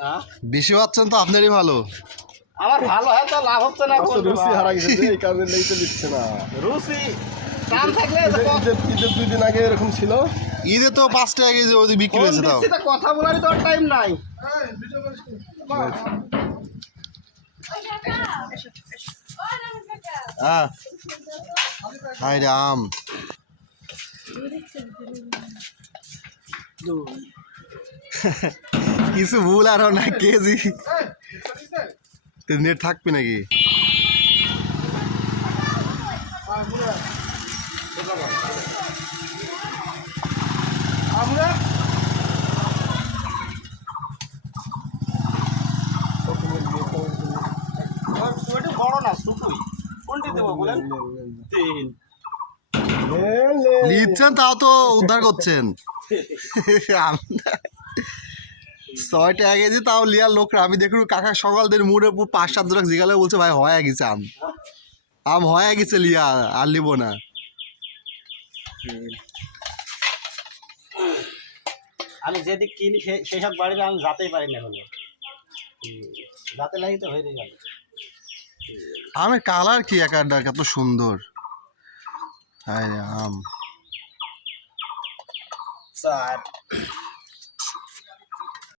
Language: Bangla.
আহ, বেশি পাচ্ছেন তো আপনারই ভালো। আমার ভালো হয় তো লাভ হচ্ছে না রুচি হারা গেছে এই কাজে নেই তো দিচ্ছে না। রুচি কাম থাকলে তো ঈদের- দুই দিন আগে এরকম ছিল। ঈদে তো পাঁচ টাকা কেজি ওদের বিক্রি হয়েছে তাও। তো কথা বলারই তোর টাইম নাই। হ্যাঁ। হাই রাম কিছু ভুল আরও না কেজি নেট থাকবে নাকি। নিচ্ছেন তাও তো উদ্ধার করছেন ছয় টাকা কেজি তাও লিয়ার লোকরা আমি দেখুন কাকা সকালদের মুড়ে পাঁচ সাত জোড়া জিগালে বলছে ভাই হয়ে গেছে আম। আম হয়ে গেছে লিয়া আর লিব না। আমি যেদিক কিনি সেই সব বাড়িতে আমি যাতেই পারি না হলো। যাতে লাগি তো হয়ে গেল আমের কালার কি একার ডাক এত সুন্দর। রে আম। স্যার